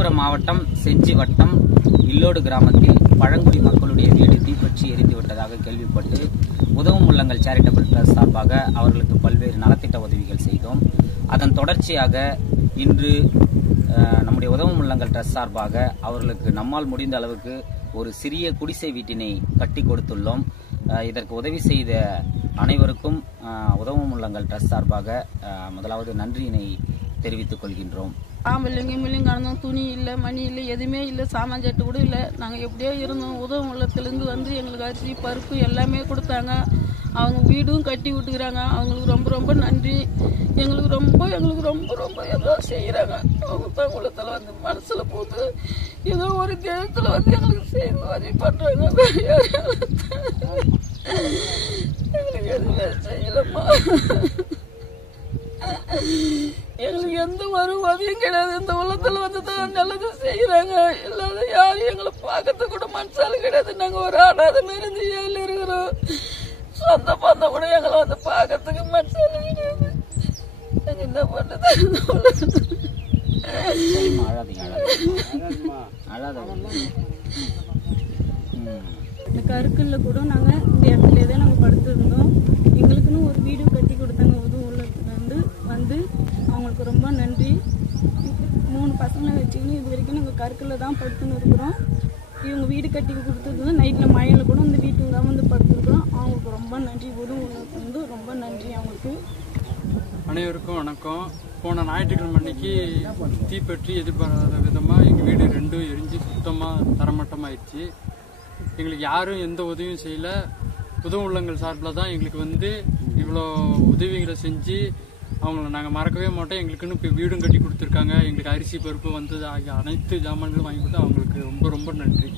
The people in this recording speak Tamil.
விழுப்புரம் மாவட்டம் செஞ்சி வட்டம் இல்லோடு கிராமத்தில் பழங்குடி மக்களுடைய வீடு தீப்பற்றி எரிந்து விட்டதாக கேள்விப்பட்டு உதவும் உள்ளங்கள் சேரிட்டபிள் ட்ரஸ்ட் சார்பாக அவர்களுக்கு பல்வேறு நலத்திட்ட உதவிகள் செய்தோம். அதன் தொடர்ச்சியாக இன்று நம்முடைய உதவும் உள்ளங்கள் ட்ரஸ்ட் சார்பாக அவர்களுக்கு நம்மால் முடிந்த அளவுக்கு ஒரு சிறிய குடிசை வீட்டினை கட்டி கொடுத்துள்ளோம். இதற்கு உதவி செய்த அனைவருக்கும் உதவும் உள்ளங்கள் ட்ரஸ்ட் சார்பாக முதலாவது நன்றியினை தெரிவித்துக் கொள்கின்றோம். மில்லிங் கடந்தோம், துணி இல்லை, மணி இல்லை, எதுவுமே இல்லை, சாமான் சட்டு கூட இல்லை. நாங்கள் எப்படியோ இருந்தோம். உதவும் உள்ளத்துலேருந்து வந்து எங்களுக்கு அரிசி பருப்பு எல்லாமே கொடுத்தாங்க. அவங்க வீடும் கட்டி விட்டுக்கிறாங்க. அவங்களுக்கு ரொம்ப ரொம்ப நன்றி. எங்களுக்கு ரொம்ப ஏதோ செய்கிறாங்க. அவங்க தங்குளத்தில் வந்து மனசில் போட்டு ஏதோ ஒரு தேசத்தில் வந்து எங்களுக்கு செய்து உதவி பண்ணுறாங்க. எங்களுக்கு எதுவுமே செய்யலம்மா. எங்களுக்கு எந்த ஒரு உதவியும் கிடையாது. இந்த உள்ளத்துல வந்து தான் நல்லது செய்யறாங்க. இல்லாத யாரும் எங்களை பார்க்கறது கூட மனசாலும் கிடையாது. நாங்க ஒரு அனாதை மாரி இந்த ஏழு இருக்கிறோம். சொந்த பந்தம் கூட எங்களை வந்து பார்க்கறதுக்கு மனசாலும் கிடையாது. நாங்க என்ன பண்றது? இந்த கருக்கல்ல கூட நாங்க இந்த இடத்துல தான் நாங்க படுத்திருந்தோம். எங்களுக்குன்னு ஒரு வீடு கட்டி கொடுத்தாங்க. உதவும் உள்ளத்துலேருந்து வந்து அவங்களுக்கு ரொம்ப நன்றி. 3 பசங்களை வச்சுக்கின்னு இது வரைக்கும் நாங்கள் கருக்கல்ல தான் படுத்துன்னு இருக்கிறோம். இவங்க வீடு கட்டி கொடுத்தது நைட்டில் மழையில் கூட இந்த வீட்டுக்கு தான் வந்து படுத்துருக்குறோம். அவங்களுக்கு ரொம்ப நன்றி. உதவும் உள்ளத்துலேருந்து ரொம்ப நன்றி அவங்களுக்கு. அனைவருக்கும் வணக்கம். போன ஞாயிற்றுக்கிழமை அன்னைக்கு தீப்பற்றி எதிர்பாராத விதமாக எங்கள் வீடு 2 எரிஞ்சு சுத்தமாக தரமட்டமாயிடுச்சு. எங்களுக்கு யாரும் எந்த உதவியும் செய்யலை. உதவும் உள்ளங்கள் சார்பில் தான் எங்களுக்கு வந்து இவ்வளோ உதவிகளை செஞ்சு அவங்கள நாங்கள் மறக்கவே மாட்டோம். எங்களுக்குன்னு இப்போ வீடும் கட்டி கொடுத்துருக்காங்க. எங்களுக்கு அரிசி பருப்பு வந்தது ஆகிய அனைத்து ஜாமான்களும் வாங்கி கொடுத்து அவங்களுக்கு ரொம்ப ரொம்ப நன்றி.